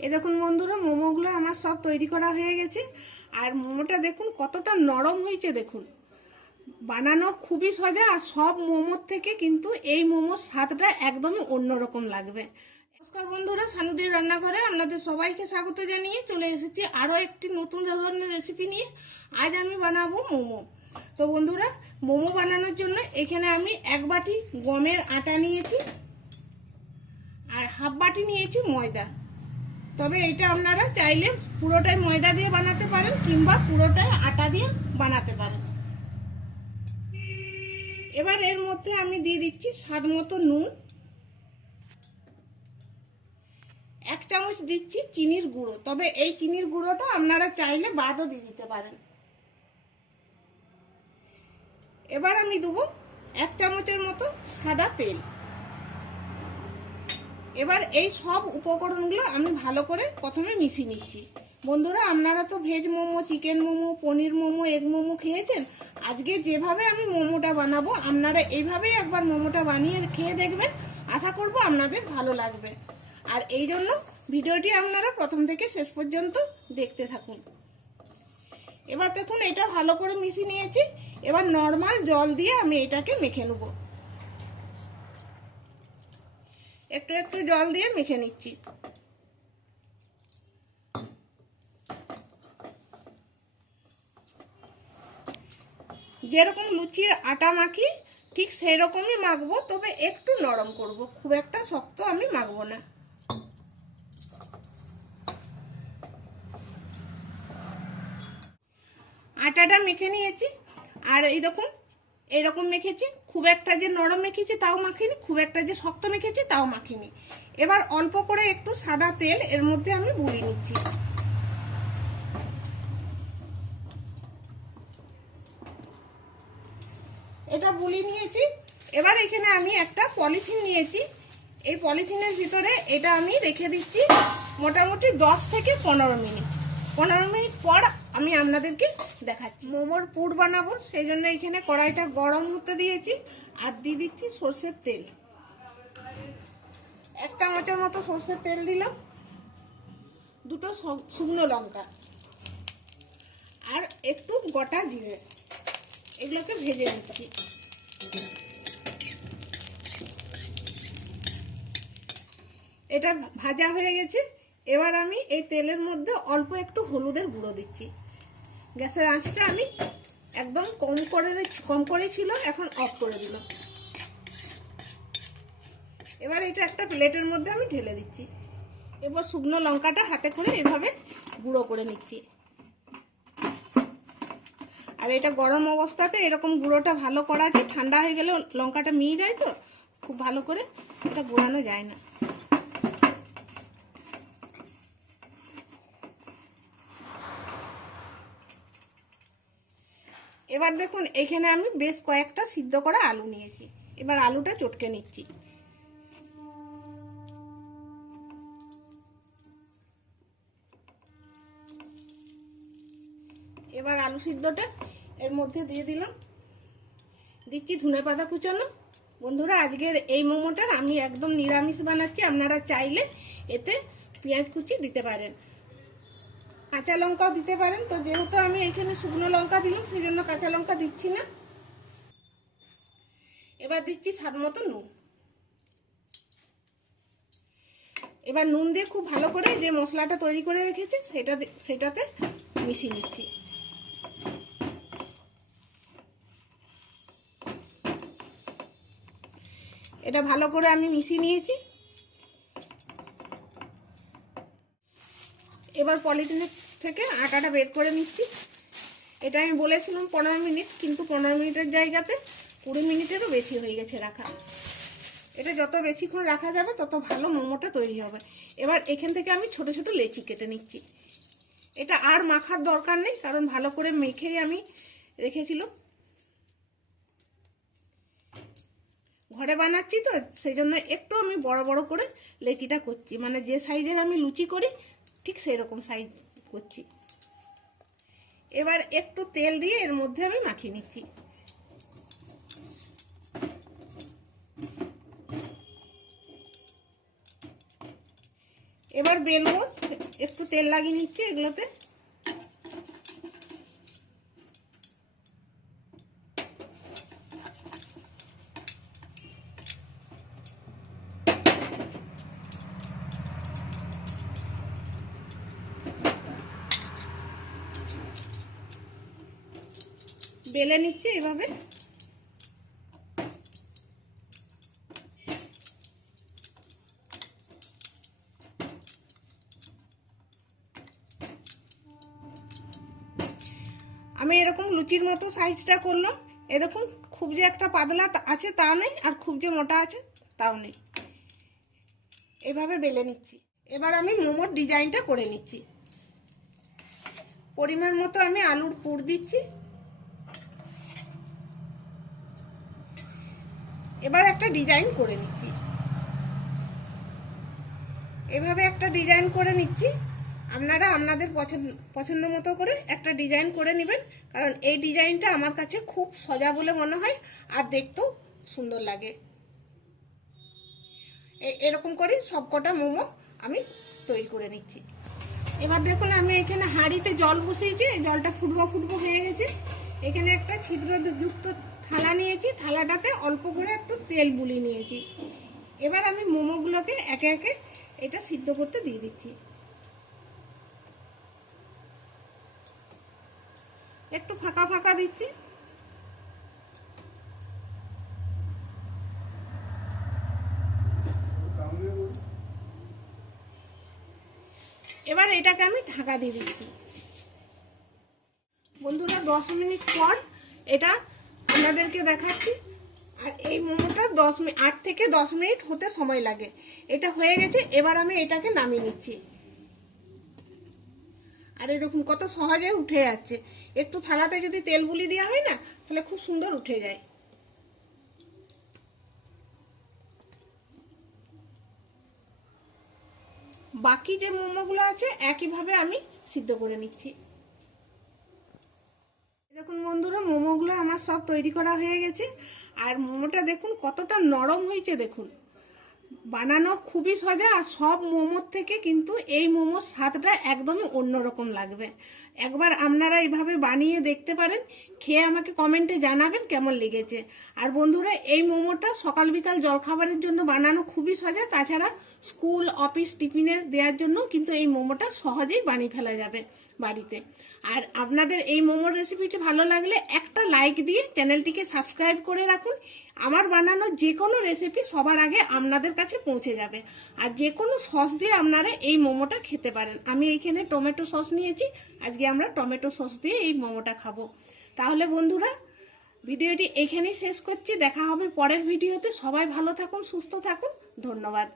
এ দেখুন বন্ধুরা, মোমোগুলো আমার সব তৈরি করা হয়ে গেছে। আর মোমোটা দেখুন কতটা নরম হয়েছে, দেখুন। বানানো খুবই সোজা, আর সব মোমোর থেকে কিন্তু এই মোমোর স্বাদটা একদমই অন্যরকম লাগবে। নমস্কার বন্ধুরা, সানুদের রান্নাঘরে আপনাদের সবাইকে স্বাগত জানিয়ে চলে এসেছি আরও একটি নতুন ধরনের রেসিপি নিয়ে। আজ আমি বানাবো মোমো। তো বন্ধুরা, মোমো বানানোর জন্য এখানে আমি এক বাটি গমের আটা নিয়েছি, আর হাফ বাটি নিয়েছি ময়দা। তবে এটা আপনারা চাইলে পুরোটাই ময়দা দিয়ে বানাতে পারেন কিংবা পুরোটাই আটা দিয়ে বানাতে পারেন। এবার এর মধ্যে আমি দিয়ে দিচ্ছি স্বাদ মতো নুন। এক চামচ দিচ্ছি চিনির গুঁড়ো, তবে এই চিনির গুঁড়োটা আপনারা চাইলে বাদও দিয়ে দিতে পারেন। এবার আমি দেবো এক চামচের মতো সাদা তেল। এবার এই সব উপকরণগুলো আমি ভালো করে প্রথমে মিশিয়ে নিচ্ছি। বন্ধুরা, আপনারা তো veg momo, chicken momo, paneer momo, egg momo খেয়েছেন? আজকে যেভাবে আমি মোমোটা বানাবো, আপনারা এইভাবেই একবার মোমোটা বানিয়ে খেয়ে দেখবেন। আশা করব আপনাদের ভালো লাগবে। আর এই জন্য ভিডিওটি আপনারা প্রথম থেকে শেষ পর্যন্ত দেখতে থাকুন। এবার দেখুন, এটা ভালো করে মিশিয়ে নিয়েছি। এবার নর্মাল জল দিয়ে আমি এটাকে মেখে নেব। একটু একটু জল দিয়ে মেখে নিচ্ছি। যেরকম লুচির আটা মাখি, ঠিক সেই রকমই মাখবো, তবে একটু নরম করব। খুব একটা শক্ত আমি মাখবো না। আটাটা মেখে নিয়েছি। আর এই দেখুন এরকম মেখেছি, খুব একটা যে নরম মেখেছি তাও মাখিনি, খুব একটা যে শক্ত মেখেছি তাও মাখিনি। এবার অল্প করে একটু সাদা তেল এর মধ্যে আমি বুলিয়ে নিচ্ছি। এটা বুলিয়ে নিয়েছি। এবার এখানে আমি একটা পলিথিন নিয়েছি। এই পলিথিনের ভিতরে এটা আমি রেখে দিচ্ছি মোটামুটি দশ থেকে পনেরো মিনিট। পনেরো মিনিট পর আমি আপনাদেরকে দেখাচ্ছি। মোমোর পুর বানাবো সেই জন্য এখানে কড়াইটা গরম হতে দিয়েছি, আর দিয়ে দিচ্ছি সর্ষের তেল। এক চামচের মতো সর্ষের তেল দিলাম, দুটো শুকনো লঙ্কা, আর একটু গোটা জিরে, এগুলোকে ভেজে নিচ্ছি। এটা ভাজা হয়ে গেছে, এবার আমি এই তেলের মধ্যে অল্প একটু হলুদের গুঁড়ো দিচ্ছি। গ্যাসের আঁচটা আমি একদম কম করে কম করে ছিল, এখন অফ করে দিলাম। এবার এটা একটা প্লেটের মধ্যে আমি ঢেলে দিচ্ছি। এবার শুকনো লঙ্কাটা হাতে করে এভাবে গুঁড়ো করে নিচ্ছি। আর এটা গরম অবস্থাতে এরকম গুঁড়োটা ভালো করা যায় ঠান্ডা হয়ে গেলে লঙ্কাটা মিয়ে যায় তো, খুব ভালো করে এটা গুঁড়ানো যায় না। এবার দেখুন, এখানে আমি বেশ কয়েকটা সিদ্ধ করা আলু নিয়েছি। এবার আলুটা চটকে নিচ্ছি। এবার আলু সিদ্ধটা এর মধ্যে দিয়ে দিলাম। দিচ্ছি ধনে পাতা কুচানো। বন্ধুরা, আজকের এই মোমোটা আমি একদম নিরামিষ বানাচ্ছি। আপনারা চাইলে এতে পেঁয়াজ কুচি দিতে পারেন। কাঁচা লঙ্কাও দিতে পারেন। তো যেহেতু আমি এখানে শুকনো লঙ্কা দিলাম সেই জন্য কাঁচা লঙ্কা দিচ্ছি না। এবার দিচ্ছি স্বাদ মতো নুন। এবার নুন দিয়ে খুব ভালো করে যে মশলাটা তৈরি করে রেখেছি, সেটা সেটাতে মিশিয়ে নিচ্ছি। এটা ভালো করে আমি মিশিয়ে নিয়েছি। এবার পলিথিনের থেকে আটাটা বের করে নিচ্ছি। এটা আমি বলেছিলাম পনেরো মিনিট, কিন্তু পনেরো মিনিটের জায়গাতে কুড়ি মিনিটেরও বেশি হয়ে গেছে রাখা। এটা যত বেশিক্ষণ রাখা যাবে, তত ভালো মোমোটা তৈরি হবে। এবার এখান থেকে আমি ছোট ছোট লেচি কেটে নিচ্ছি। এটা আর মাখার দরকার নেই, কারণ ভালো করে মেখেই আমি রেখেছিলাম। ঘরে বানাচ্ছি তো সেই জন্য একটু আমি বড় বড় করে লেচিটা করছি। মানে যে সাইজের আমি লুচি করি, ঠিক সেই রকম সাইজ। করছি। এবার একটু তেল দিয়ে এর মধ্যে আমি মাখিয়ে নিচ্ছি। এবার বেলবো, একটু তেল লাগিয়ে নিচ্ছি এগুলোতে। বেলে নিচ্ছি এভাবে। আমি এরকম লুচির মতো সাইজটা করলাম। এ দেখুন, খুব যে একটা পাতলা আছে তা নেই, আর খুব যে মোটা আছে তাও নেই। এভাবে বেলে নিচ্ছি। এবার আমি মোমোর ডিজাইনটা করে নিচ্ছি। পরিমাণ মতো আমি আলুর পুর দিচ্ছি। এবার একটা ডিজাইন করে নিচ্ছি। এভাবে একটা ডিজাইন করে নিচ্ছি। আপনারা আপনাদের পছন্দ পছন্দ মতো করে একটা ডিজাইন করে নেবেন। কারণ এই ডিজাইনটা আমার কাছে খুব সজা বলে মনে হয় আর দেখতেও সুন্দর লাগে। এরকম করে সবকটা মোমো আমি তৈরি করে নিচ্ছি। এবার দেখুন, আমি এখানে হাঁড়িতে জল বসিয়েছি। জলটা ফুটবো ফুটবো হয়ে গেছে। এখানে একটা ছিদ্রযুক্ত থালা নিয়েছি, থালাটাতে অল্প করে একটু তেল বুলিয়ে নিয়েছি। এবার আমি মোমোগুলোকে একে একে এটা সিদ্ধ করতে দিয়ে দিচ্ছি। একটু ফাঁকা ফাঁকা দিচ্ছি। এবার এটাকে আমি ঢাকা দিয়ে দিচ্ছি। বন্ধুরা, দশ মিনিট পর এটা আপনাদেরকে দেখাচ্ছি। আর এই মোমোটা দশ মিনিট আট থেকে দশ মিনিট হতে সময় লাগে। এটা হয়ে গেছে, এবার আমি এটাকে নামিয়ে নিচ্ছি। আর এই দেখুন কত সহজে উঠে যাচ্ছে। একটু থালাতে যদি তেল বুলি দেওয়া হয় না, তাহলে খুব সুন্দর উঠে যায়। বাকি যে মোমোগুলো আছে, একইভাবে আমি সিদ্ধ করে নিচ্ছি। দেখুন বন্ধুরা, মোমোগুলো আমার সব তৈরি করা হয়ে গেছে। আর মোমোটা দেখুন, কতটা নরম হয়েছে দেখুন। বানানো খুবই সজা, আর সব মোমোর থেকে কিন্তু এই মোমোর স্বাদটা একদমই অন্যরকম লাগবে। একবার আপনারা এইভাবে বানিয়ে দেখতে পারেন, খেয়ে আমাকে কমেন্টে জানাবেন কেমন লেগেছে। আর বন্ধুরা, এই মোমোটা সকাল বিকাল জলখাবারের জন্য বানানো খুবই সহজে তাছাড়া স্কুল অফিস টিফিনে দেওয়ার জন্য কিন্তু এই মোমোটা সহজেই বানিয়ে ফেলা যাবে বাড়িতে। আর আপনাদের এই মোমোর রেসিপিটি ভালো লাগলে একটা লাইক দিয়ে চ্যানেলটিকে সাবস্ক্রাইব করে রাখুন। আমার বানানো যে কোনো রেসিপি সবার আগে আপনাদের কাছে পৌঁছে যাবে। আর যে কোনো সস দিয়ে আপনারা এই মোমোটা খেতে পারেন। আমি এইখানে টমেটো সস নিয়েছি আজকে আমরা টমেটো সস দিয়ে এই মোমোটা খাব। তাহলে বন্ধুরা, ভিডিওটি এখানেই শেষ করছি। দেখা হবে পরের ভিডিওতে। সবাই ভালো থাকুন, সুস্থ থাকুন। ধন্যবাদ।